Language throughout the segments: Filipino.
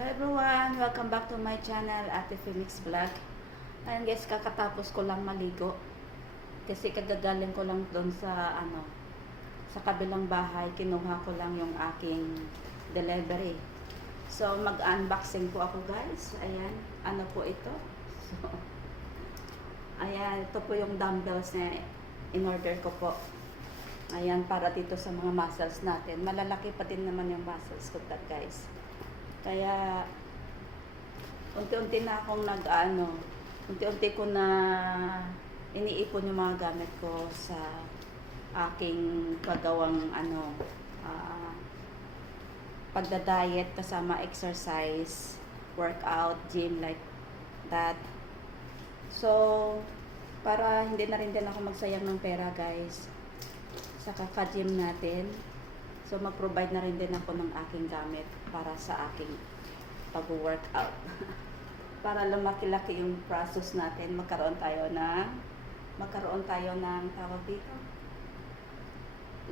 Hello everyone! Welcome back to my channel, Ate Phoenix Vlog. Ayan guys, kakatapos ko lang maligo. Kasi kagagaling ko lang doon sa sa kabilang bahay. Kinuha ko lang yung aking delivery. So mag-unboxing po ako guys. Ayan, ano po ito? So, ayan, ito po yung dumbbells na in-order ko po. Ayan, para dito sa mga muscles natin. Malalaki pa din naman yung muscles ko guys. Kaya unti-unti na akong unti-unti ko na iniipon yung mga gamit ko sa aking pagawang pagda-diet kasama exercise, workout, gym like that. So, para hindi na rin din ako magsayang ng pera guys sa kaka-gym natin. So, mag-provide na rin din ako ng aking gamit para sa aking pag-workout. Para lumaki-laki yung process natin, magkaroon tayo ng tawag dito,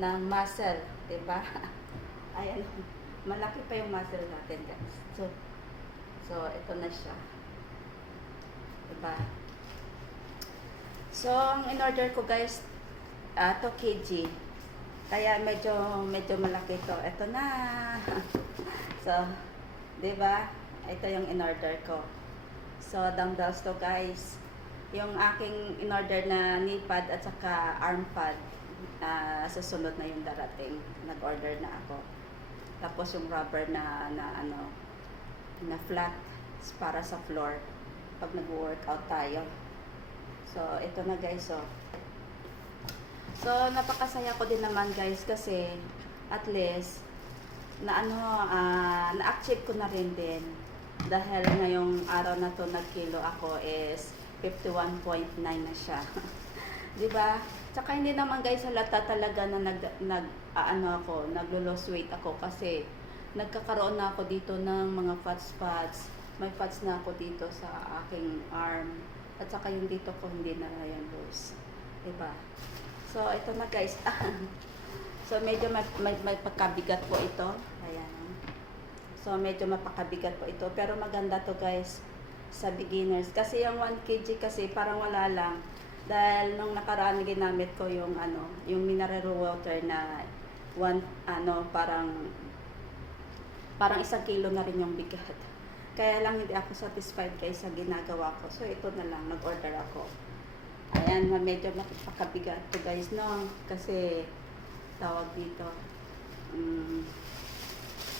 ng muscle, diba? Ayan, malaki pa yung muscle natin, guys. So ito na siya. Diba? So, ang in-order ko, guys, 2 kg. Kaya medyo malaki ito. Ito na. So, 'di ba? Ito yung in-order ko. So, dumbbells to guys. Yung aking in-order na knee pad at saka arm pad, susunod na yung darating. Nag-order na ako. Tapos yung rubber na flat para sa floor pag nag-workout tayo. So, ito na guys, oh. So, napakasaya ko din naman guys kasi at least na-achieve ko na rin din dahil ngayong araw na to nagkilo ako is 51.9 na siya. 'Di ba? Tsaka hindi naman guys halata talaga na naglo-lose weight ako kasi nagkakaroon na ako dito ng mga fats. May fats na ako dito sa aking arm at saka yung dito ko hindi na yan loose. 'Di ba? So, ito na guys. So, medyo may pagkabigat po ito. Ayan. So, medyo mapakabigat po ito. Pero maganda to guys sa beginners. Kasi yung 1 kg kasi parang wala lang. Dahil nung nakaraan ginamit ko yung yung mineral water na parang 1 kilo na rin yung bigat. Kaya lang hindi ako satisfied guys sa ginagawa ko. So, ito na lang. Nag-order ako. Ayan, medyo makapakabigat to guys, no? Kasi, tawag dito,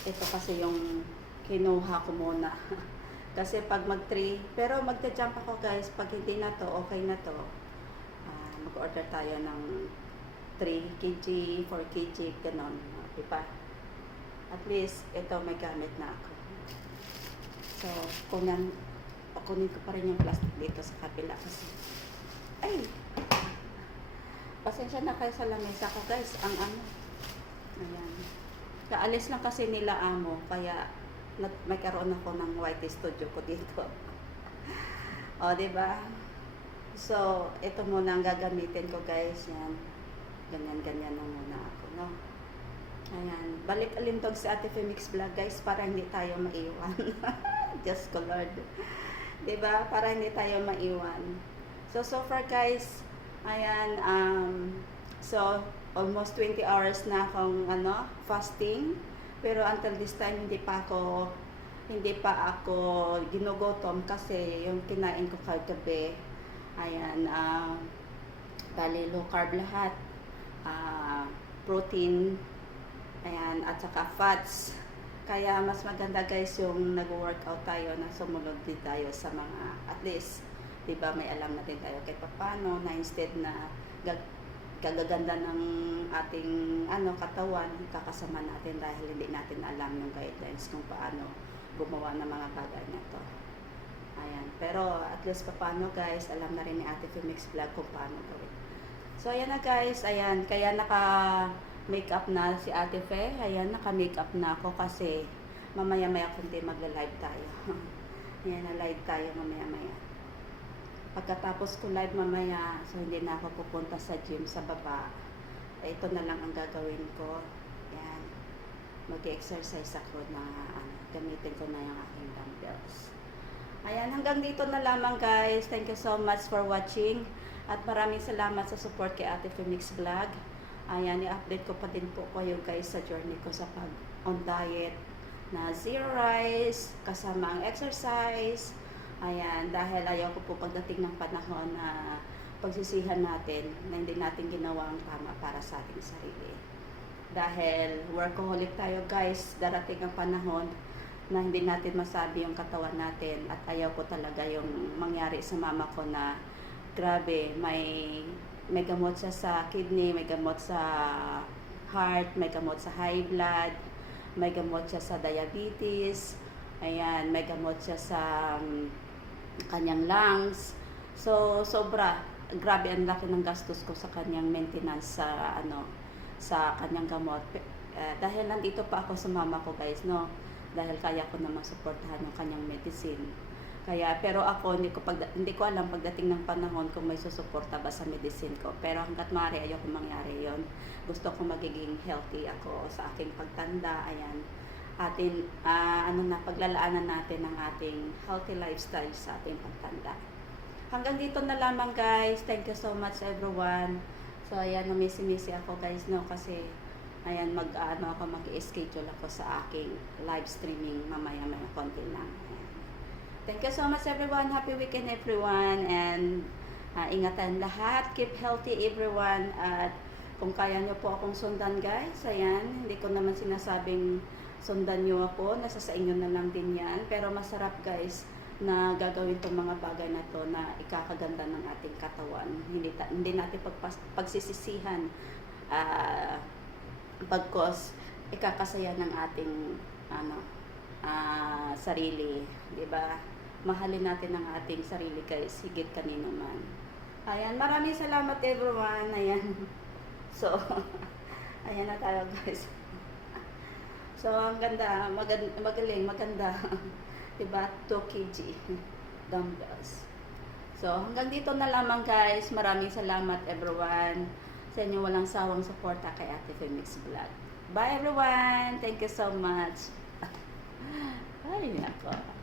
ito kasi yung kinuha ko muna. Kasi pag mag-3, pero magta-jump ako guys, pag hindi na to, okay na to. Mag-order tayo ng 3 kg, 4 kg, ganon. Diba? At least, ito may gamit na ako. So, kunin ko pa rin yung plastic dito sa kabila kasi ay, pasensya na kayo sa lamesa ko guys, ayan, kaalis lang kasi nila amo, kaya may karoon ako ng white studio ko dito. O, diba? So, ito muna ang gagamitin ko guys, yan, ganyan na muna ako, no? Ayan, balik alintog sa Ate Phoenix Vlog guys, para hindi tayo maiwan. Just ko Lord, diba? Para hindi tayo maiwan. So far guys, ayan, so almost 20 hours na akong fasting. Pero until this time hindi pa ako ginugutom kasi yung kinain ko kagabi, ayan, bali low carb lahat, protein, ayan, at saka fats. Kaya mas maganda guys yung nag-workout tayo na sumunod din tayo sa mga at least, diba, may alam na din tayo kahit paano na instead na gagaganda ng ating katawan, kakasama natin dahil hindi natin alam yung guidelines kung paano gumawa ng mga bagay na to. Ayan. Pero at least paano guys, alam na rin ni Ate Phoenix Vlog kung paano gawin. So ayan na guys, ayan, kaya naka-makeup na si Ate Fe. Ayan, naka-makeup na ako kasi mamaya-maya kundi magla-live tayo. Ayan, na-live tayo mamaya-maya. Pagkatapos ko live mamaya, so hindi na ako pupunta sa gym sa baba. Ito na lang ang gagawin ko. Yan. Mag-exercise ako na gamitin ko na yung aking dumbbells. Ayan, hanggang dito na lamang guys. Thank you so much for watching. At maraming salamat sa support kay Ate Femix Vlog. Ayan, i-update ko pa din po kayo guys sa journey ko sa pag-on diet na zero rice, kasama ang exercise. Ayan, dahil ayaw ko po pagdating ng panahon na pagsisihan natin na hindi natin ginawa ang tama para sa ating sarili. Dahil workaholic tayo guys, darating ang panahon na hindi natin masabi yung katawan natin at ayaw ko talaga yung mangyari sa mama ko na grabe, may gamot siya sa kidney, may gamot sa heart, may gamot sa high blood, may gamot siya sa diabetes, ayan, may gamot siya sa kanyang lungs. So, sobra, grabe ang laki ng gastos ko sa kanyang maintenance sa kanyang gamot. Dahil nandito pa ako sa mama ko guys, no? Dahil kaya ko na masuportahan yung kanyang medicine. Pero ako, hindi ko alam pagdating ng panahon kung may susuporta ba sa medicine ko. Pero hanggat maaari, ayoko mangyari yon. Gusto ko magiging healthy ako sa aking pagtanda. Ayan. Paglalaanan natin ang ating healthy lifestyle sa ating pagtanda. Hanggang dito na lamang guys. Thank you so much everyone. So ayan, namisi-misi ako guys, no, kasi ayan, mag-i-schedule ako sa aking live streaming mamaya-maya konti lang. Ayan. Thank you so much everyone. Happy weekend everyone. And ingatan lahat. Keep healthy everyone. At kung kaya nyo po akong sundan guys, ayan, hindi ko naman sinasabing sundan nyo ako. Nasa sa inyo na lang din yan. Pero masarap guys na gagawin itong mga bagay na to na ikakaganda ng ating katawan. Hindi natin pagsisisihan pagkos ikakasaya ng ating sarili, 'di ba? Mahalin natin ang ating sarili guys, higit kanino man. Ayan, maraming salamat everyone. Ayan. So, ayan na tayo guys. So, ang ganda, magaling, maganda. 'Di ba? 2 kg dumbbells. So, hanggang dito na lamang guys. Maraming salamat everyone sa inyo walang sawang suporta kay Ate Femix Vlog. Bye everyone! Thank you so much. Ay, nako.